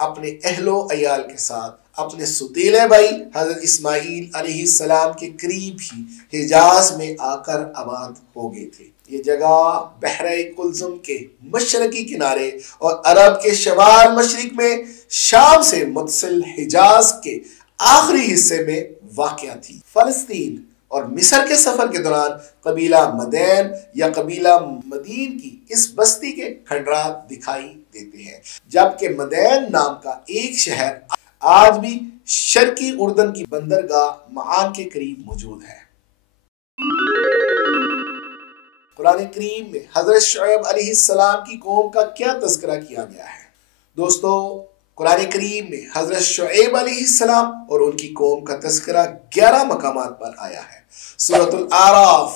اپنے اہل و عیال کے ساتھ اپنے ستیلے بھائی حضرت اسماعیل علیہ السلام کے قریب ہی حجاز میں آ کر آباد ہو گئے تھے۔ یہ جگہ بحر کلزم کے مشرقی کنارے اور عرب کے شمال مشرق میں شام سے متصل حجاز کے آخری حصے میں واقع تھی۔ فلسطین اور مصر کے سفر کے دوران قبیلہ مدین یا قبیلہ مدین کی اس بستی کے کھنڈرات دکھائی دیتے ہیں، جبکہ مدین نام کا ایک شہر آج بھی شرقی اردن کی بندرگاہ معان کے قریب موجود ہے۔ قرآن کریم میں حضرت شعیب علیہ السلام کی قوم کا کیا تذکرہ کیا گیا ہے؟ دوستو، قرآن کریم میں حضرت شعیب علیہ السلام اور ان کی قوم کا تذکرہ 11 مقامات پر آیا ہے۔ سورۃ الاعراف،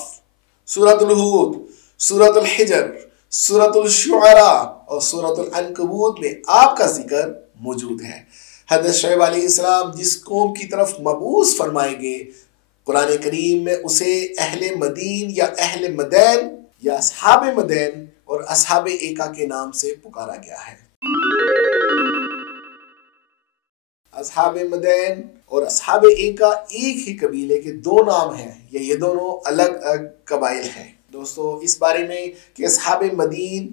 سورۃ الہود، سورۃ الحجر، سورۃ الشعراء اور سورۃ العنکبوت میں آپ کا ذکر موجود ہے۔ حضرت شعیب علیہ السلام جس قوم کی طرف مبعوث فرمائے گئے، قرآن کریم میں اسے اہل مدین یا اہل مدین یا اصحاب مدین اور اصحاب ایکا کے نام سے پکارا گیا ہے۔ اصحاب مدین اور اصحاب ایکا ایک ہی قبیلے کے دو نام ہیں، یا یہ دونوں الگ الگ قبائل ہیں۔ دوستو، اس بارے میں کہ اصحاب مدین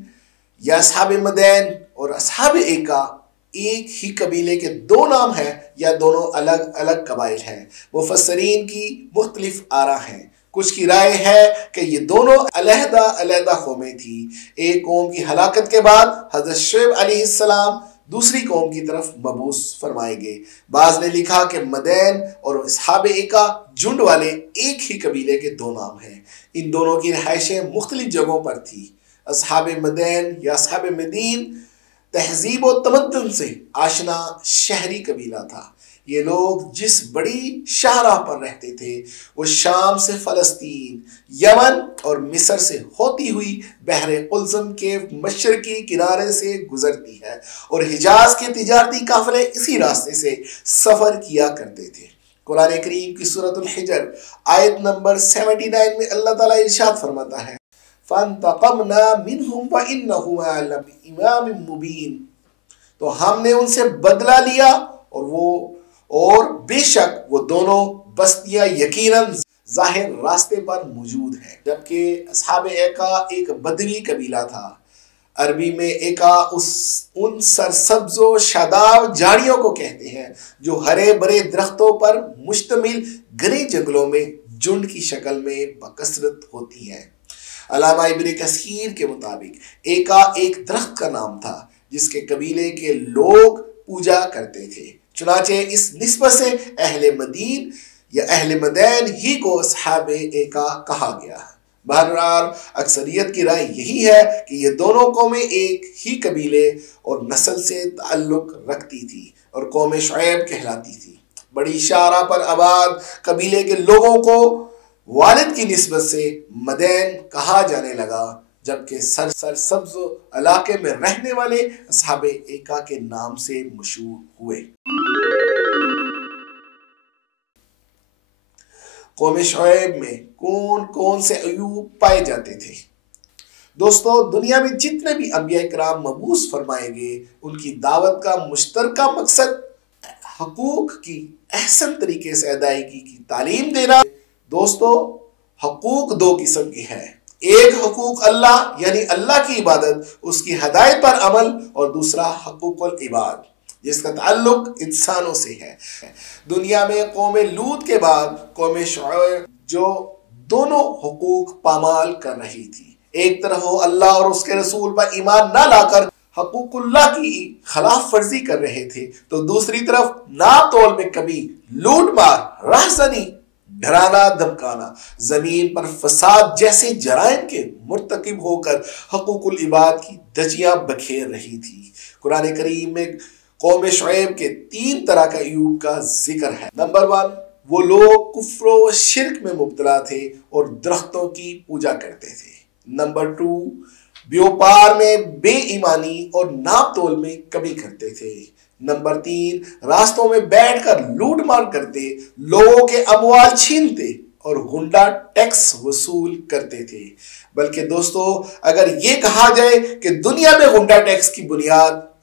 یا اصحاب مدین اور اصحاب ایکا ایک ہی قبیلے کے دو نام ہیں یا دونوں الگ الگ قبائل ہیں، مفسرین کی مختلف آراء ہیں۔ کچھ کی رائے ہے کہ یہ دونوں علیحدہ علیحدہ قومیں تھیں۔ ایک قوم کی ہلاکت کے بعد حضرت شعیب علیہ السلام دوسری قوم کی طرف مبعوث فرمائے گئے۔ بعض نے لکھا کہ مدین اور اصحاب ایکا جھنڈ والے ایک ہی قبیلے کے دو نام ہیں۔ ان دونوں کی رہائشیں مختلف جگہوں پر تھی۔ اصحاب مدین یا اصحاب مدین تہذیب و تمدن سے آشنا شہری قبیلہ تھا۔ یہ لوگ جس بڑی شاہراہ پر رہتے تھے وہ شام سے فلسطین، یمن اور مصر سے ہوتی ہوئی بحر قلزم کے مشرقی کنارے سے گزرتی ہے، اور حجاز کے تجارتی قافلے اسی راستے سے سفر کیا کرتے تھے۔ قرآن کریم کی سورۃ الحجر آیت نمبر 79 میں اللہ تعالیٰ ارشاد فرماتا ہے، فَانْتَقَمْنَا مِنْهُمْ وَإِنَّهُمَا لَبِإِمَامٍ مُبِينٍ، تو ہم نے ان سے بدلہ لیا اور بے شک وہ دونوں بستیاں یقیناً ظاہر راستے پر موجود ہیں۔ جبکہ اصحاب ایکا ایک بدوی قبیلہ تھا۔ عربی میں ایکا ان سرسبز و شاداب جھاڑیوں کو کہتے ہیں جو ہرے برے درختوں پر مشتمل گھنے جنگلوں میں جھنڈ کی شکل میں بکثرت ہوتی ہیں۔ علامہ ابن کثیر کے مطابق ایکا ایک درخت کا نام تھا جس کے قبیلے کے لوگ پوجا کرتے تھے، چنانچہ اس نسبت سے اہل مدین یا اہل مدین ہی کو اصحاب ایکا کہا گیا۔ بہرحال اکثریت کی رائے یہی ہے کہ یہ دونوں قومیں ایک ہی قبیلے اور نسل سے تعلق رکھتی تھی اور قوم شعیب کہلاتی تھی۔ بڑی شاہراہ پر آباد قبیلے کے لوگوں کو والد کی نسبت سے مدین کہا جانے لگا، جبکہ سرسبز علاقے میں رہنے والے اصحاب ایکا کے نام سے مشہور ہوئے۔ قوم شعیب میں کون کون سے عیوب پائے جاتے تھے؟ دوستو، دنیا میں جتنے بھی انبیاء کرام مبعوث فرمائے گئے، ان کی دعوت کا مشترکہ مقصد حقوق کی احسن طریقے سے ادائیگی کی تعلیم دینا۔ دوستو، حقوق دو قسم کے ہیں، ایک حقوق اللہ یعنی اللہ کی عبادت، اس کی ہدایت پر عمل، اور دوسرا حقوق العباد جس کا تعلق انسانوں سے ہے۔ دنیا میں قوم لوط کے بعد قوم شعیب جو دونوں حقوق پامال کر رہی تھی، ایک طرف وہ اللہ اور اس کے رسول پر ایمان نہ لا کر حقوق اللہ کی خلاف ورزی کر رہے تھے، تو دوسری طرف ناپ تول میں کمی، لوٹ مار، رہزنی، ڈرانا دھمکانا، زمین پر فساد جیسے جرائم کے مرتکب ہو کر حقوق العباد کی دھجیاں بکھیر رہی تھی۔ قرآن کریم میں قوم شعیب کے 3 طرح کا عیوب کا ذکر ہے۔ نمبر 1، وہ لوگ کفر و شرک میں مبتلا تھے اور درختوں کی پوجا کرتے تھے۔ نمبر 2، بیوپار میں بے ایمانی اور ناپ تول میں کمی کرتے تھے۔ نمبر 3، راستوں میں بیٹھ کر لوٹ مار کرتے، لوگوں کے اموال چھینتے اور غنڈہ ٹیکس وصول کرتے تھے۔ بلکہ دوستو، اگر یہ کہا جائے کہ دنیا میں غنڈہ ٹیکس کی بنیاد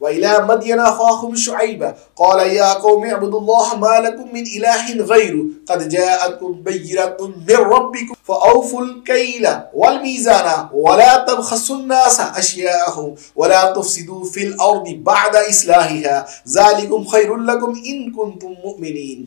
وإلى مدين أخاهم شعيبا قال يا قوم اعبدوا الله ما لكم من إله غيره قد جاءتكم بينة من ربكم فأوفوا الكيل والميزان ولا تبخسوا الناس أشياءهم ولا تفسدوا في الأرض بعد إصلاحها ذلكم خير لكم إن كنتم مؤمنين۔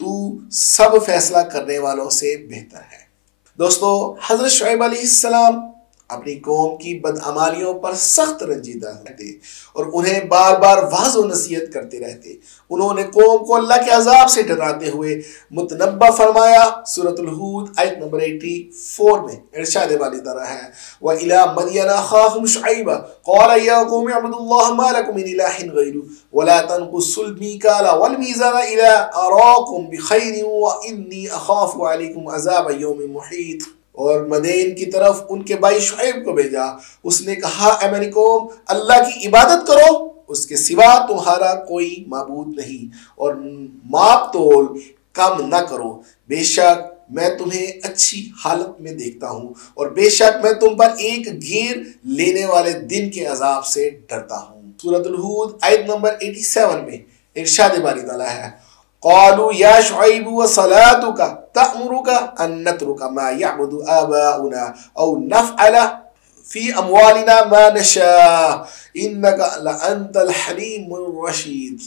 تو سب فیصلہ کرنے والوں سے بہتر ہے۔ دوستو، حضرت شعیب علیہ السلام اپنی قوم کی بدعمالیوں پر سخت رنجیدہ رہتے اور انہیں بار بار واعظ و نصیحت کرتے رہتے۔ انہوں نے قوم کو اللہ کے عذاب سے ڈراتے ہوئے متنبہ فرمایا۔ سورۃ الہود آیت نمبر 84 میں ارشاد باری تعالیٰ ہے، وَإِلَىٰ مَدْيَنَ أَخَاهُمْ شُعَيْبًا قَالَ يَا قَوْمِ اعْبُدُوا اللَّهَ مَا لَكُم مِّنْ إِلَٰهٍ غَيْرُهُ وَلَا تَنقُصُوا الْمِيكَالَ وَالْمِيزَانَ إِلَىٰ أَرَاكُم بِخَيْرٍ وَإِنِّي أَخَافُ عَلَيْكُمْ عَذَابَ يَوْمٍ مُحِيطٍ۔ اور مدین کی طرف ان کے بھائی شعیب کو بھیجا۔ اس نے کہا، اے میری قوم، اللہ کی عبادت کرو، اس کے سوا تمہارا کوئی معبود نہیں، اور ماپ تول کم نہ کرو، بے شک میں تمہیں اچھی حالت میں دیکھتا ہوں، اور بے شک میں تم پر ایک گھیر لینے والے دن کے عذاب سے ڈرتا ہوں۔ سورۃ الہود آیت نمبر 87 میں ارشاد باری تعالیٰ ہے، قالوا یا شعیب وصلاتک تأمرک ان نترک ما یعبد آباؤنا او نفعل فی اموالنا ما نشاء انک لانت الحلیم الرشید۔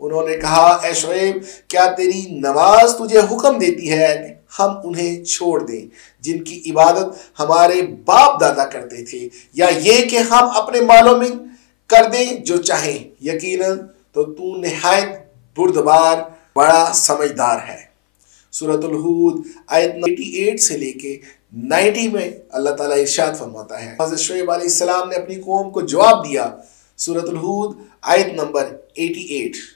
انہوں نے کہا، اے شعیب، کیا تیری نماز تجھے حکم دیتی ہے کہ ہم انہیں چھوڑ دیں جن کی عبادت ہمارے باپ دادا کرتے تھے، یا یہ کہ ہم اپنے مالوں میں کر دیں جو چاہیں؟ یقیناً تو نہایت بردبار بڑا سمجھدار ہے۔ سورۃ الہود آیت 88 سے لے کے 90 میں اللہ تعالیٰ ارشاد فرماتا ہے، حضرت شعیب علیہ السلام نے اپنی قوم کو جواب دیا۔ سورۃ الہود آیت نمبر 88،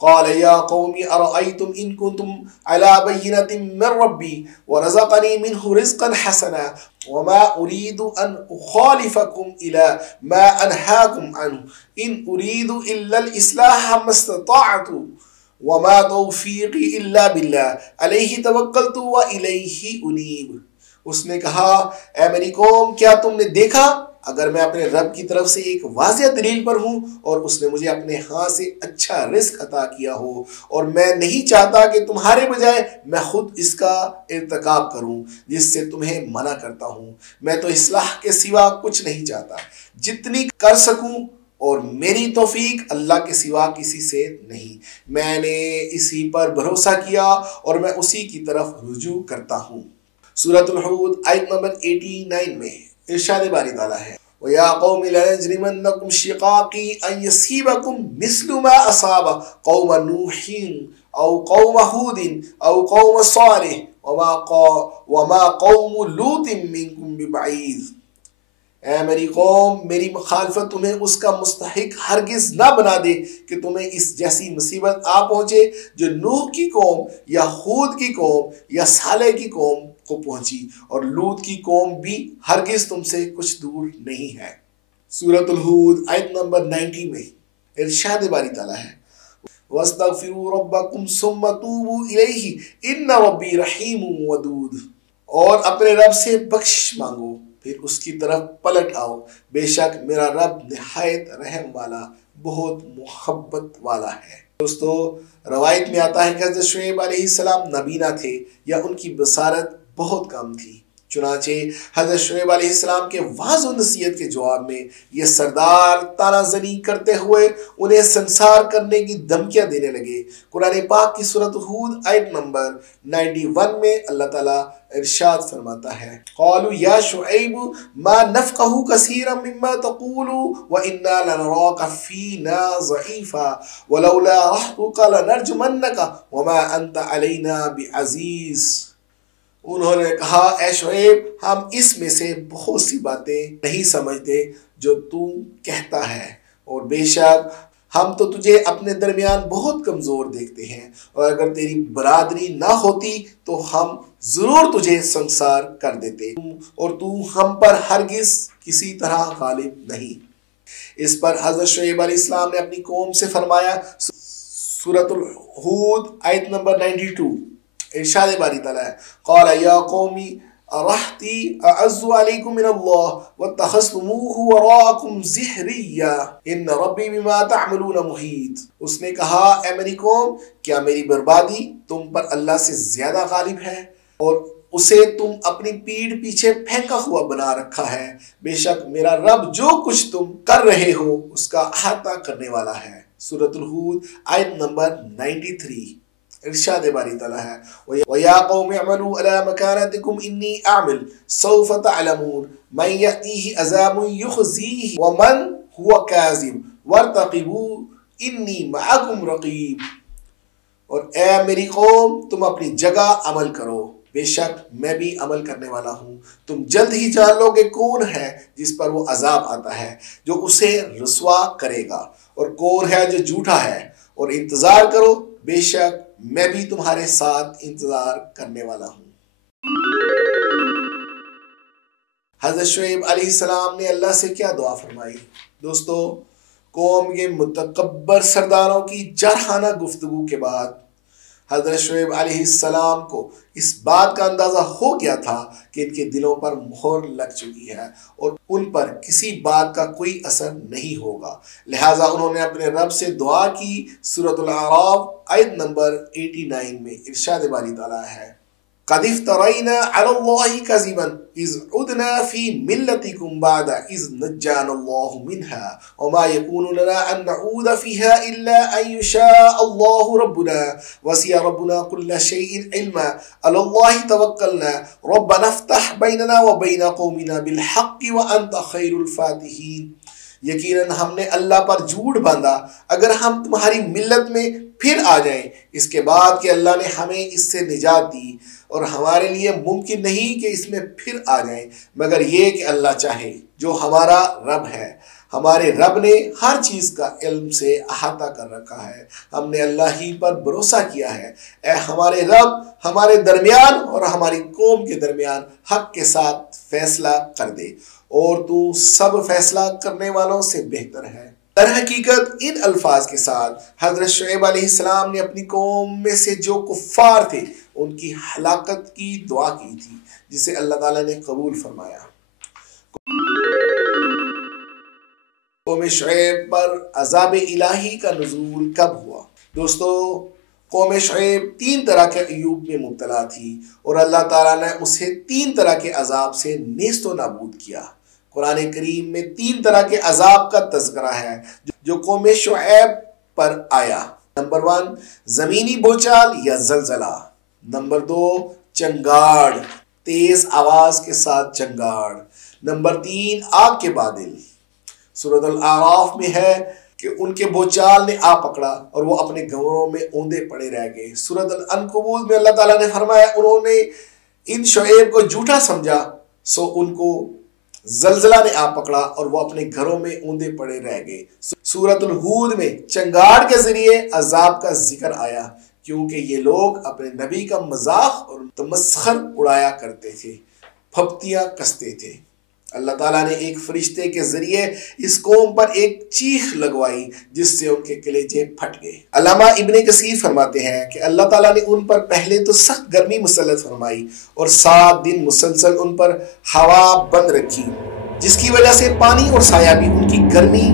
قال یا قوم ارأیتم ان کنتم علی بینۃ من ربی ورزقنی منہ رزقا حسنا وما اريد ان اخالفکم الى ما انہاکم عنہ ان اريد الا الاصلاح ما استطعت وما توفیقی الا باللہ علیہ توکلت والیہ انیب۔ اس نے کہا، اے میری قوم، کیا تم نے دیکھا اگر میں اپنے رب کی طرف سے ایک واضح دلیل پر ہوں اور اس نے مجھے اپنے ہاں سے اچھا رزق عطا کیا ہو، اور میں نہیں چاہتا کہ تمہارے بجائے میں خود اس کا ارتکاب کروں جس سے تمہیں منع کرتا ہوں، میں تو اصلاح کے سوا کچھ نہیں چاہتا، جتنی کر سکوں، اور میری توفیق اللہ کے سوا کسی سے نہیں، میں نے اسی پر بھروسہ کیا اور میں اسی کی طرف رجوع کرتا ہوں۔ سورۃ الہود آیت نمبر 89 میں ارشاد باری تعالیٰ ہے، وَيَا قَوْمِ لَيَجْرِمَنَّكُمْ شِقَاقِي أَن يَصِيبَكُمْ مِثْلُ مَا أَصَابَ قَوْمَ نُوحٍ أَوْ قَوْمَ هُودٍ أَوْ قَوْمَ صَالِحٍ وَمَا قَوْمُ لُوطٍ مِّنكُمْ بِبَعِيدٍ۔ اے میری قوم، میری مخالفت تمہیں اس کا مستحق ہرگز نہ بنا دے کہ تمہیں اس جیسی مصیبت آ پہنچے جو نوح کی قوم یا ہود کی قوم یا صالح کی قوم کو پہنچی، اور لوط کی قوم بھی ہرگز تم سے کچھ دور نہیں ہے۔ سورۃ الہود آیت نمبر 90 میں ارشاد باری تعالیٰ ہے، وَاسْتَغْفِرُوا رَبَّكُمْ ثُمَّ تُوبُوا إِلَيْهِ إِنَّ رَبِّي رَحِيمٌ وَدُودٌ۔ اور اپنے رب سے بخشش مانگو، پھر اس کی طرف پلٹ آؤ، بے شک میرا رب نہایت رحم والا، بہت محبت والا ہے۔ دوستو، روایت میں آتا ہے کہ حضرت شعیب علیہ السلام نبی نہ تھے، یا ان کی بصارت بہت کم تھی، چنانچہ حضرت شعیب علیہ السلام کے واعظ و نصیحت کے جواب میں یہ سردار طعنہ زنی کرتے ہوئے انہیں سنسار کرنے کی دھمکیاں دینے لگے۔ قرآن پاک کی سورۃ ہود آیت نمبر 91 میں اللہ تعالیٰ ارشاد فرماتا ہے، قالوا یا شعیب ما نفقہ کثیرا مما تقول وانا لنراک فینا ضعیفا ولولا رہطک لنرجمنک وما انت علینا بعزیز۔ انہوں نے کہا، اے شعیب، ہم اس میں سے بہت سی باتیں نہیں سمجھتے جو تو کہتا ہے، اور بے شک ہم تو تجھے اپنے درمیان بہت کمزور دیکھتے ہیں، اور اگر تیری برادری نہ ہوتی تو ہم ضرور تجھے سنسار کر دیتے، اور تو ہم پر ہرگز کسی طرح غالب نہیں۔ اس پر حضرت شعیب علیہ السلام نے اپنی قوم سے فرمایا۔ سورۃ الہود آیت نمبر 92 ارشاد باری تعالیٰ ہے، قال یا قومی ارہتی اعز علیکم من اللہ واتخذتموہ وراءکم ظہریا ان ربی بما تعملون محیط۔ اس نے کہا، اے میری قوم، کیا میری بربادی تم پر اللہ سے زیادہ غالب ہے، اور اسے تم اپنی پیٹھ پیچھے پھینکا ہوا بنا رکھا ہے؟ بے شک میرا رب جو کچھ تم کر رہے ہو اس کا احاطہ کرنے والا ہے۔ سورۃ الہود آیت نمبر 93۔ ارشاد باری تعالیٰ ہے وَيَا قَوْمِ اعْمَلُوا عَلَى مَكَانَتِكُمْ إِنِّي أَعْمَلُ سَوْفَ تَعْلَمُونَ مَنْ يَأْتِيهِ عَذَابٌ يُخْزِيهِ وَمَنْ هُوَ كَاذِبٌ وَارْتَقِبُوا إِنِّي مَعَكُمْ رَقِيبٌ۔ اور اے میری قوم تم اپنی جگہ عمل کرو، بے شک میں بھی عمل کرنے والا ہوں، تم جلد ہی جان لو کہ کون ہے جس پر وہ عذاب آتا ہے جو اسے رسوا کرے گا، اور کون ہے جو جھوٹا ہے، اور انتظار کرو بے شک میں بھی تمہارے ساتھ انتظار کرنے والا ہوں۔ حضرت شعیب علیہ السلام نے اللہ سے کیا دعا فرمائی؟ دوستو، قوم کے متکبر سرداروں کی جرحانہ گفتگو کے بعد حضرت شعیب علیہ السلام کو اس بات کا اندازہ ہو گیا تھا کہ ان کے دلوں پر مہر لگ چکی ہے اور ان پر کسی بات کا کوئی اثر نہیں ہوگا، لہٰذا انہوں نے اپنے رب سے دعا کی۔ سورۃ الاعراف آیت نمبر 89 میں ارشاد باری تعالیٰ ہے قَدِ افْتَرَيْنَا عَلَى اللَّهِ كَذِبًا إِذْ عُدْنَا فِي مِلَّتِكُمْ بَعْدَ إِذْ نَجَّانَا اللَّهُ مِنْهَا وَمَا يَكُونُ لَنَا أَن نَّعُودَ فِيهَا إِلَّا أَن يَشَاءَ اللَّهُ رَبُّنَا وَسِعَ رَبُّنَا كُلَّ شَيْءٍ عِلْمًا عَلَى اللَّهِ تَوَكَّلْنَا رَبَّنَا افْتَحْ بَيْنَنَا وَبَيْنَ قَوْمِنَا بِالْحَقِّ وَأَنْتَ خَيْرُ الْفَاتِحِينَ۔ یقیناً ہم نے اللہ پر جھوٹ باندھا اگر ہم تمہاری ملت میں پھر آ جائیں، اس کے بعد کہ اللہ نے ہمیں اس سے نجات دی، اور ہمارے لیے ممکن نہیں کہ اس میں پھر آ جائیں مگر یہ کہ اللہ چاہے، جو ہمارا رب ہے۔ ہمارے رب نے ہر چیز کا علم سے احاطہ کر رکھا ہے، ہم نے اللہ ہی پر بھروسہ کیا ہے۔ اے ہمارے رب، ہمارے درمیان اور ہماری قوم کے درمیان حق کے ساتھ فیصلہ کر دے، اور تو سب فیصلہ کرنے والوں سے بہتر ہے۔ در حقیقت ان الفاظ کے ساتھ حضرت شعیب علیہ السلام نے اپنی قوم میں سے جو کفار تھے ان کی ہلاکت کی دعا کی تھی، جسے اللہ تعالیٰ نے قبول فرمایا۔ قوم شعیب پر عذاب الہی کا نزول کب ہوا؟ دوستو، قوم شعیب 3 طرح کے عیوب میں مبتلا تھی اور اللہ تعالیٰ نے اسے 3 طرح کے عذاب سے نیست و نابود کیا۔ قرآن کریم میں 3 طرح کے عذاب کا تذکرہ ہے جو قوم شعیب پر آیا۔ نمبر 1 زمینی بوچھال یا زلزلہ، نمبر 2 چنگاڑ، تیز آواز کے ساتھ چنگاڑ، نمبر 3 آگ کے بادل۔ سورۃ الاعراف میں ہے کہ ان کے بوچھال نے آ پکڑا اور وہ اپنے گھروں میں اوندے پڑے رہ گئے۔ سورۃ العنکبوت میں اللہ تعالیٰ نے فرمایا انہوں نے ان شعیب کو جھوٹا سمجھا سو ان کو زلزلہ نے آ پکڑا اور وہ اپنے گھروں میں اوندے پڑے رہ گئے۔ سورۃ الہود میں چنگاڑ کے ذریعے عذاب کا ذکر آیا کیونکہ یہ لوگ اپنے نبی کا مذاق اور تمسخر اڑایا کرتے تھے، پھپتیاں کستے تھے۔ اللہ تعالیٰ نے ایک فرشتے کے ذریعے اس قوم پر ایک چیخ لگوائی جس سے ان کے کلیجے پھٹ گئے۔ علامہ ابن کثیر فرماتے ہیں کہ اللہ تعالیٰ نے ان پر پہلے تو سخت گرمی مسلط فرمائی اور 7 دن مسلسل ان پر ہوا بند رکھی، جس کی وجہ سے پانی اور سایہ بھی ان کی گرمی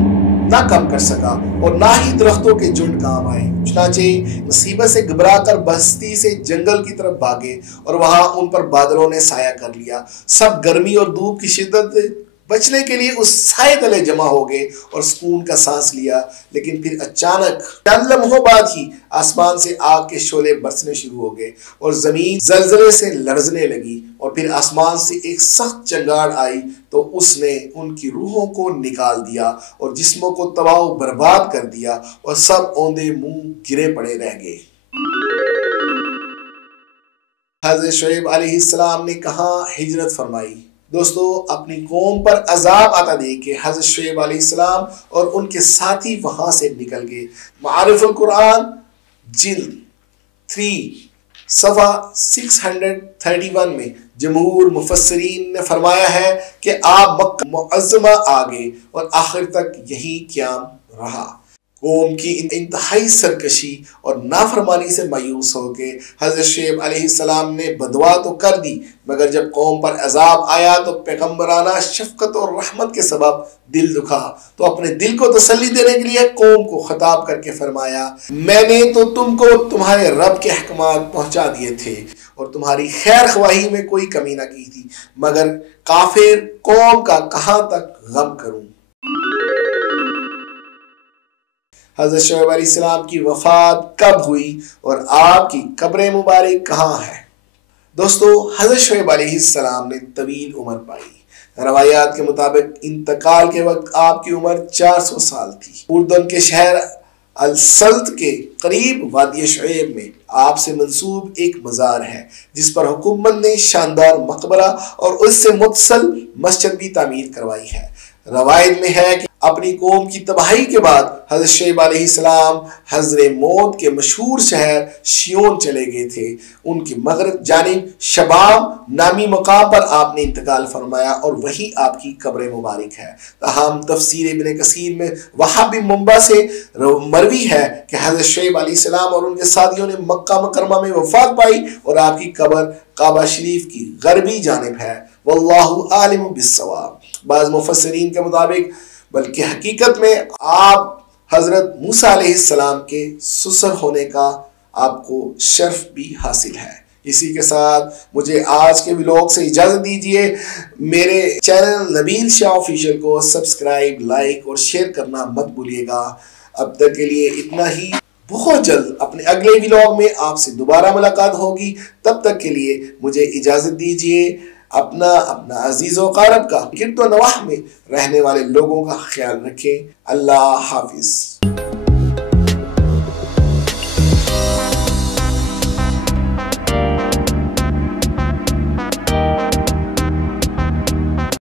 نہ کم کر سکا اور نہ ہی درختوں کے جھنڈ کام آئے۔ چنانچہ مصیبت سے گھبرا کر بستی سے جنگل کی طرف بھاگے اور وہاں ان پر بادلوں نے سایہ کر لیا۔ سب گرمی اور دھوپ کی شدت بچنے کے لیے اس سائے تلے جمع ہو گئے اور سکون کا سانس لیا، لیکن پھر اچانک چند لمحوں بعد ہی آسمان سے آگ کے شعلے برسنے شروع ہو گئے اور زمین زلزلے سے لرزنے لگی، اور پھر آسمان سے ایک سخت چنگاڑ آئی تو اس نے ان کی روحوں کو نکال دیا اور جسموں کو تباہ و برباد کر دیا اور سب اوندے منہ گرے پڑے رہ گئے۔ حضرت شعیب علیہ السلام نے کہاں ہجرت فرمائی؟ دوستو، اپنی قوم پر عذاب آتا دیکھ کے حضرت شعیب علیہ السلام اور ان کے ساتھی وہاں سے نکل گئے۔ معارف القرآن جلد 3 صفحہ 631 میں جمہور مفسرین نے فرمایا ہے کہ آپ مکہ معظمہ آگے اور آخر تک یہی قیام رہا۔ قوم کی انتہائی سرکشی اور نافرمانی سے مایوس ہو کے حضرت شعیب علیہ السلام نے بدعا تو کر دی، مگر جب قوم پر عذاب آیا تو پیغمبرانہ شفقت اور رحمت کے سبب دل دکھا، تو اپنے دل کو تسلی دینے کے لیے قوم کو خطاب کر کے فرمایا، میں نے تو تم کو تمہارے رب کے احکامات پہنچا دیے تھے اور تمہاری خیر خواہی میں کوئی کمی نہ کی تھی، مگر کافر قوم کا کہاں تک غم کروں۔ حضرت شعیب علیہ السلام کی وفات کب ہوئی اور آپ کی قبر مبارک کہاں ہے؟ دوستو، حضرت شعیب علیہ السلام نے طویل عمر پائی۔ روایات کے مطابق انتقال کے وقت آپ کی عمر 400 سال تھی۔ اردن کے شہر السلط کے قریب وادی شعیب میں آپ سے منسوب ایک مزار ہے جس پر حکومت نے شاندار مقبرہ اور اس سے متصل مسجد بھی تعمیر کروائی ہے۔ روایت میں ہے کہ اپنی قوم کی تباہی کے بعد حضرت شعیب علیہ السلام حضر موت کے مشہور شہر شیون چلے گئے تھے۔ ان کی مغرب جانب شبام نامی مقام پر آپ نے انتقال فرمایا اور وہی آپ کی قبر مبارک ہے۔ تاہم تفسیر ابن کثیر میں وہاب بن منبع سے مروی ہے کہ حضرت شعیب علیہ السلام اور ان کے ساتھیوں نے مکہ مکرمہ میں وفات پائی اور آپ کی قبر کعبہ شریف کی غربی جانب ہے۔ واللہ عالم بالصواب۔ بعض مفسرین کے مطابق بلکہ حقیقت میں آپ حضرت موسیٰ علیہ السلام کے سسر ہونے کا آپ کو شرف بھی حاصل ہے۔ اسی کے ساتھ مجھے آج کے ولاگ سے اجازت دیجیے۔ میرے چینل نبیل شاہ آفیشل کو سبسکرائب، لائک اور شیئر کرنا مت بھولیے گا۔ اب تک کے لیے اتنا ہی۔ بہت جلد اپنے اگلے ولاگ میں آپ سے دوبارہ ملاقات ہوگی۔ تب تک کے لیے مجھے اجازت دیجیے۔ اپنا عزیز و اقارب کا گرد و نواح میں رہنے والے لوگوں کا خیال رکھیں۔ اللہ حافظ۔